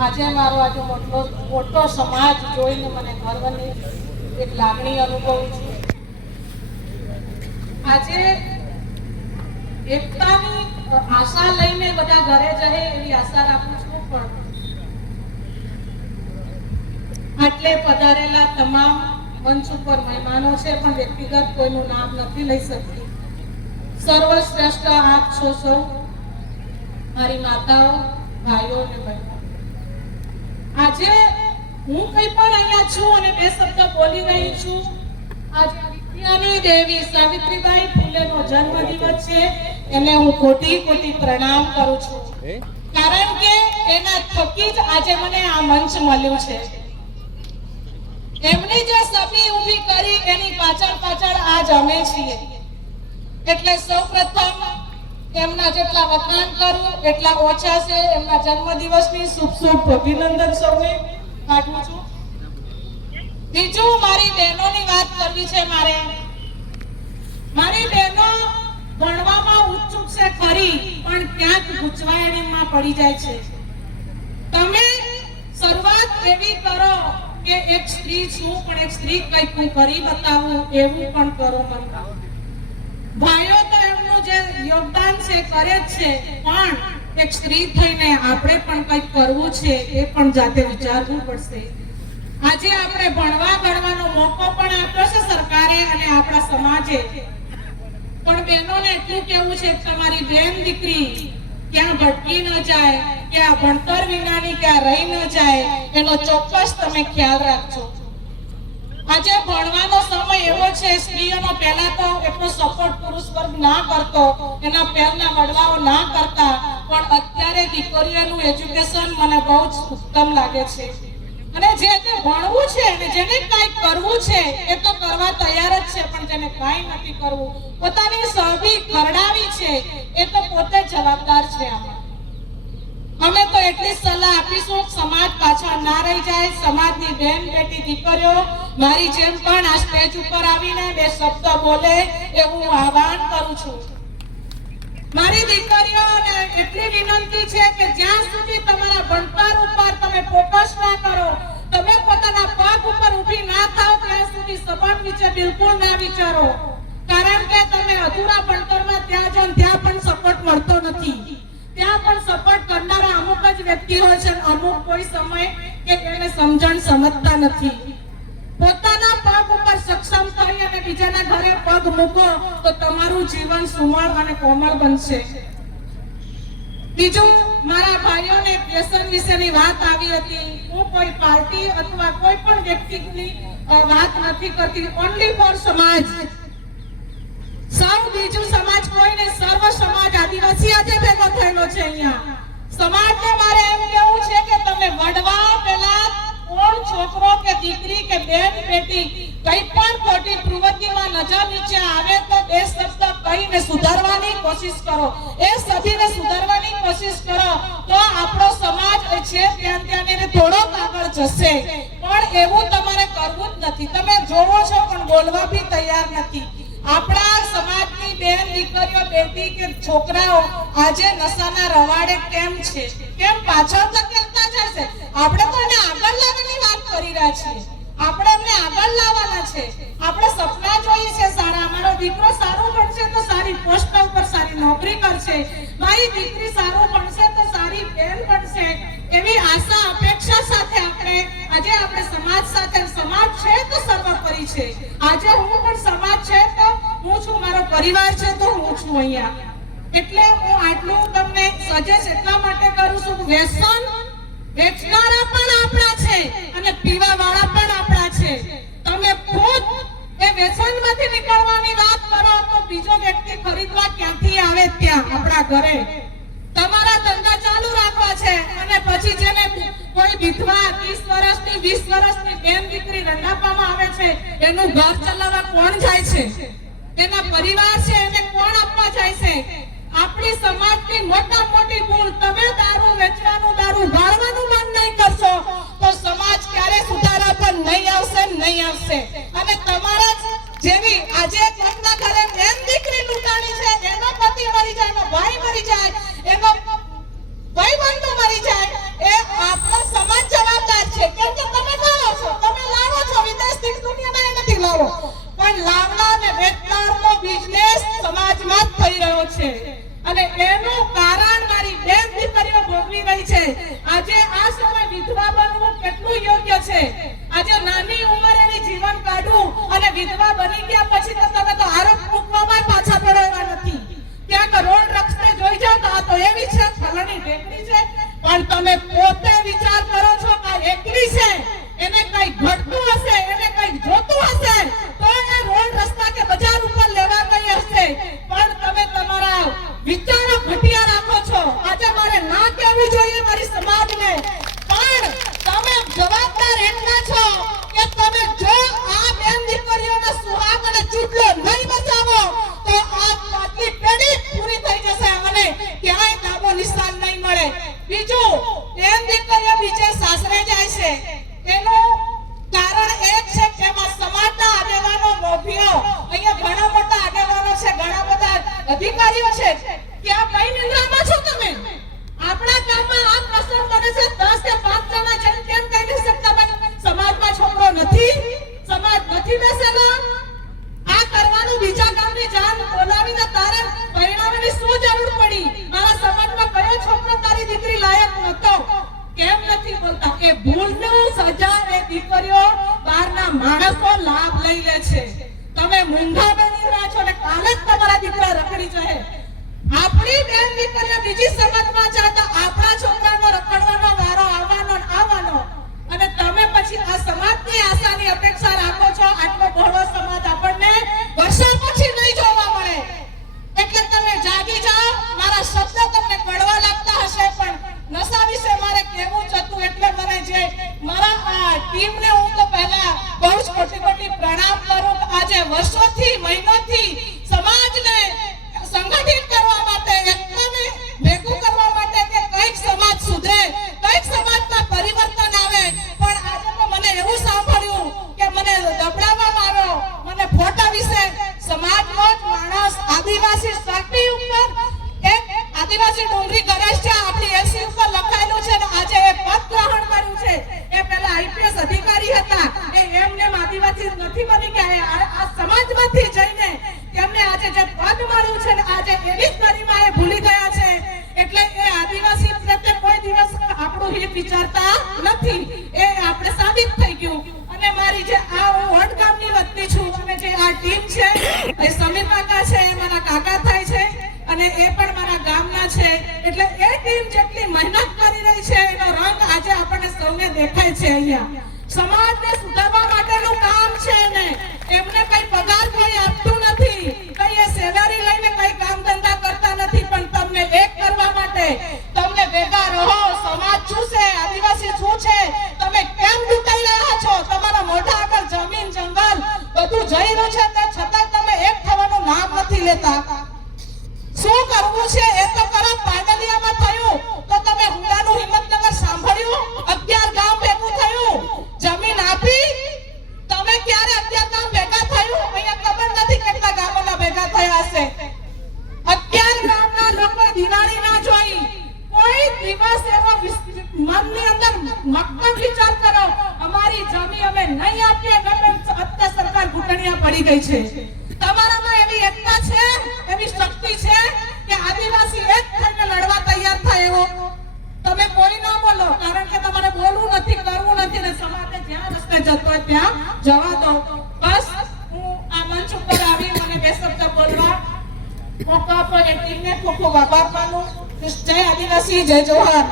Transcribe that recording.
આજે મારો આજે મોટો સમાજ જોઈને મને ગર્વની એક લાગણી અનુભવું છું. આજે એકતાની આશા લઈને બધા ઘરે જશે એવી આશા રાખું છું. પણ આટલે પધારેલા તમામ મંચ ઉપર મહેમાનો છે, પણ વ્યક્તિગત કોઈનું નામ નથી લઈ શકતી. સર્વશ્રેષ્ઠ આપ છો સૌ, મારી માતાઓ, ભાઈઓ અને બહેનો. આજે હું કઈ પણ અહીંયા છું અને બે શબ્દ બોલી રહી છું. આજે વિદ્યાની દેવી સાવિત્રીબાઈ ફૂલેનો જન્મદિવસ છે. એને હું કોટી કોટી પ્રણામ કરું છું, કારણ કે એના થકી જ આજે મને આ મંચ મળ્યું છે. એમની જે સભી ઊભી કરી એની પાછળ પાછળ આજ અમે છીએ. એટલે સૌપ્રથમ એમના જેટલા વખાણ કરું એટલા ઓછા છે. એમના જન્મદિવસની શુભ શુભ અભિનંદન સૌને પાઠવું છું. બીજું, મારી બહેનોની વાત કરવી છે. મારી બહેનો ભણવામાં ઉત્સુક છે ખરી, પણ ક્યાંક ગૂંચવાયણીમાં પડી જાય છે. તમે શરૂઆત એવી કરો કે એક સ્ત્રી છું, પણ એક સ્ત્રી કંઈક હું કરી બતાવું એવું પણ કરો. ભાઈઓ તો એમનું જે યોગદાન છે કરે જ છે, પણ એક સ્ત્રી થઈને આપણે પણ કંઈક કરવું છે એ પણ જાતે વિચારવું પડશે. આજે આપણે ભણવા ગણવાનો મોકો પણ આપ્યો છે સરકારે અને આપણા સમાજે, પણ બહેનોને એટલું કહેવું છે કે તમારી બેન દીકરી ક્યાં ભટકી ન જાય, કે આ ભણતર વિનાની ક્યાં રહી ન જાય, એનો ચોક્કસ તમે ખ્યાલ રાખજો. આજે ભણવાનો સમય એવો છે, સ્ત્રીઓનો પહેલા તો એટલો સપોર્ટ પુરુષ વર્ગ ના કરતો, એના પહેરના વડવાઓ ના કરતા, પણ અત્યારે દીકરીઓનું એજ્યુકેશન મને બહુ જ ઉત્તમ લાગે છે. અને જે ભણવું છે અને જેને કંઈક કરવું છે એ તો કરવા તૈયાર જ છે, પણ જેને કંઈ નથી કરવું, પોતાની સભી ખરડાવી છે, એ તો પોતે જવાબદાર છે. અમે તો એટલી સલાહ આપીશું, સમાજ પાછળ ના રહી જાય. સમાજની બેન બેટી દીકરીઓ મારી જેમ પણ આ સ્ટેજ ઉપર આવીને બે શબ્દ બોલે એવું આહવાન કરું છું. મારી દીકરીઓને એટલી વિનંતી છે કે જ્યાં સુધી તમારા ભણતર ઉપર તમે ફોકસ ના કરો, તમે પોતાના પગ ઉપર ઊભી ના થાવ, ત્યાં સુધી સંબંધ વિશે બિલકુલ ના વિચારો. કારણ કે તમે અધૂરા ભણતરમાં ત્યાં જો ત્યાં પણ સપોર્ટ મળતો નથી. ત્યાં પણ સપોર્ટ કરનારા અમુક જ વ્યક્તિ હોય છે, અમુક કોઈ સમય કે એને સમજણ સમજતા નથી. પોતાના પગ ઉપર સક્ષમ થઈ અને બીજાના ઘરે પગ મૂકો તો તમારું જીવન સુમળ અને કોમળ બનશે. બીજું, મારા ભાઈઓને વ્યસન વિશેની વાત આવી હતી. હું કોઈ પાર્ટી અથવા કોઈ પણ વ્યક્તિની વાત નથી કરતી. ઓન્લી ફોર સમાજ. સૌ બીજું સમાજ કોઈને, સર્વ સમાજ આદિવાસી આજે ભેગો થયેલો છે અહીંયા. સમાજને મારે એમ કહેવું છે કે તમે વડવા પહેલા કોણ છોકરો કે દીકરી કે બેન બેટી કઈ પણ ખોટી પ્રવૃત્તિમાં નજર નીચે આવે તો બે શબ્દ કહીને સુધારવાની કોશિશ કરો. એ સભીને સુધારવાની કોશિશ કરો તો આપણો સમાજ છે ત્યાં થોડો આગળ જશે. પણ એવું તમારે કરવું જ નથી. તમે જોવો છો પણ બોલવા બી તૈયાર નથી. આપણા સમાજની બેન દીકરીઓ બેટી કે છોકરાઓ આજે નશાના રવાડે કેમ છે, કેમ પાછળ ધકેલતા જશે? આપણે તો એને આગળ લાવવાની વાત કરી રહ્યા છીએ. આપણે એમને આગળ લાવવાના છે. આપણે સપના જોઈએ છે સારા. મારો દીકરો સારું ભણશે તો સારી પોસ્ટ ઉપર સારી નોકરી કરશે, મારી દીકરી સારું ભણશે તો સારી બેન બનશે, એવી આશા અપેક્ષા સાથે આજે આપણે સમાજ સાથે, સમાજ છે તો સર્વોપરી છે. આજે હું પણ સમાજ છે તો હું છું, મારો પરિવાર છે તો હું છું અહીંયા. એટલે હું આટલું તમને સજેસ્ટ એટલા માટે કરું છું કે વ્યસન વેચનારા પણ આપણા છે અને પીવા વાળા પણ આપણા છે. તમે ખુદ એ વ્યસનમાંથી નીકળવાની વાત કરો તો બીજો વ્યક્તિ ખરીદવા ક્યાંથી આવે? ત્યાં આપણા ઘરે. તમારા ધંધા ચાલુ રાખવા છે અને પછી જેને કોઈ વિધવા 30 વર્ષની 20 વર્ષની બેન દીકરી રંડાપવામાં આવે છે, એનું ઘર ચલાવવા કોણ જાય છે? એના પરિવાર છે એને કોણ આપવા જાય છે? આપણી સમાજની મોટા મોટી ભૂલ, તમે દારૂ વેચવાનું, દારૂ ઢાળવાનું બંધ નહીં કરશો તો સમાજ ક્યારે સુધારા પર નહીં આવશે. અને તમારા જેવી આજે કોઈના ઘરે બેન દીકરી લૂંટાણી છે, એનો પતિ મરી જાય, એનો ભાઈ મરી જાય, એનો ભાઈ બંધુ મરી જાય, એ આપણા પણ તમે પોતે વિચાર કરો છો કે એકલી છે, એને કઈ ઘટતું હશે, એને કઈ જોતું હશે તો એ રોડ રસ્તા કે બજાર ઉપર લેવા ગઈ હશે, પણ તમે તમારા વિચારો ઘટિયા રાખો છો. આજે મારે ના કહેવું જોઈએ મારી સમાજને, પણ તમે જવાબદાર એટલા છો કે તમે જો આ બેન દીકરીઓના સુહાગ અને ચૂડલો નહીં બચાવો તો આ પાટલી પેઢી પૂરી થઈ જશે અને ક્યાંય નામો નિશાન નહીં મળે. બીજું, બેન દીકરીઓ બીજે સાસરે જાય છે એનું કારણ એક છે કે એમાં સમાજના આગેવાનો મોભીઓ, અહીંયા ઘણા મોટા આગેવાનો છે, ઘણા બધા અધિકારીઓ છે, ત્યાં કઈ નિંદ્રામાં છો તમે? આપણા ગામમાં આ પ્રસંગ બને છે, 10 કે 5 જણા જેમ કેમ કહી નહીં શકતા સમાજમાં છોકરો નથી, સમાજ નથી બેસેલો. આ કરવાનું બીજા ગામની જાન બોલાવીને તારે પરિણામની શું જરૂર પડી? મારા સમાજમાં કયો છોકરો તારી દીકરી લાયક નતો? કેમ નથી બોલતા? એ ભૂલનું સજા એ દીકરીઓ બહારના માણસો લાભ લઈ લે છે. તમે મૂંગા બની રહ્યા છો અને કાલે જ તમારા દીકરા રખડી જાય. આપણી બેન દીકરીઓ બીજી સમાજમાં જાય તો આપણા છોકરાનો રખડવાનો વારો આવવાનો અને તમે પછી આ સમાજની આશાની અપેક્ષા રાખો છો. આટલો બહોળો સમાજ આપણને વર્ષો પછી નહીં જોવા મળે. એટલે તમે જાગી જાઓ. મારા શબ્દ તમને કડવા લાગતા હશે પણ નશા વિશે મારે કહેવું જ હતું, એટલે મને જે મારા આ ટીમને હું તો પહેલા બહુ જ કોટી પ્રણામ કરું. આજે વર્ષોથી મહિનોથી સમાજને સંગઠિત કરવા માટે, એકતાને ભેગું કરવા માટે કે કઈક સમાજ સુધરે, કઈક સમાજમાં પરિવર્તન આવે, પણ આજે તો મને એવું સાંભળ્યું કે મને દબડાવવામાં આવ્યો. મને ફોટા વિશે સમાજનો જ માણસ આદિવાસી સર્ટી ઉપર એક આદિવાસી ડુંગરી ગણેશ છે, આપણી એસી ઉપર લખાયેલું છે અને આજે એ પદ ગ્રહણ કર્યું છે. એ પહેલા આઈપીએસ અધિકારી હતા, એ એમને આદિવાસી નથી બની ગયા, આ સમાજમાંથી જઈને તેમને આજે જે પદ મળ્યું છે ને આજે એની જ ગરિમા એ ભૂલી ગયા છે. એટલે એ આદિવાસી પ્રત્યે કોઈ દિવસ આપણું હિત વિચારતા નથી, એ આપણે સાબિત થઈ ગયું. અને મારી જે આ હું વડ ગામની વતની છું અને જે આ ટીમ છે એ સમીર કાકા છે, એ મારા કાકા થાય છે અને એ પણ મારા ગામના છે. એટલે એ ટીમ જેટલી મહેનત કરી રહી છે એનો રંગ આજે આપણને સૌને દેખાય છે. અહીંયા સમાજને સુધારવા માટેનું કામ છે ને એમને કઈ પગાર કોઈ આપતું નથી, કઈ એ સેલરી લઈને કઈ કામ ધંધા કરતા નથી, પણ તમને એક કરવા માટે, તમને ભેગા રહો. સમાજ શું છે, આદિવાસી શું છે, તમે કેમ લૂંટાઈ રહ્યા છો? તમારા મોઢા આગળ જમીન જંગલ બધું જઈ રહ્યું છે તે છતાં તમે એક થવાનું નામ નથી લેતા. શું કરવું છે એ તો કરો. પાડલિયામાં થયું તો તમે હુંડાનું હિંમતનગર સાંભળ્યું, 11 ગામ ભેગું થયું, જમીન આપી. તમે ક્યારે 11 ગામ ભેગા થયું? અહીંયા ખબર નથી કેટલા ગામોના ભેગા થયા હશે. 11 ગામના લોકો દિવાળી ના જોઈ. કોઈ દિવસ એવો મનની અંદર મક્કમ વિચાર કરો અમારી જમીન અમે નહીં આપીએ, ગમે અત્યારે સરકાર ઘૂંટણિયા પડી ગઈ છે. તમારામાં એવી એકતા છે, એવી શક્તિ છે કે આદિવાસી એક થઈને લડવા તૈયાર થાય એવો તમે કોઈ ના બોલો, કારણ કે તમારે બોલવું નથી, કરવું નથી ને સમાજને જ્યાં રસ્તે જતો હોય ત્યાં જવા દો. બસ હું આ મંચ ઉપર આવી મને બે શબ્દ બોલવા મોકો આપો એ ટીમને ખૂબ ખૂબ આભાર માનું. જય આદિવાસી, જય જોહાર.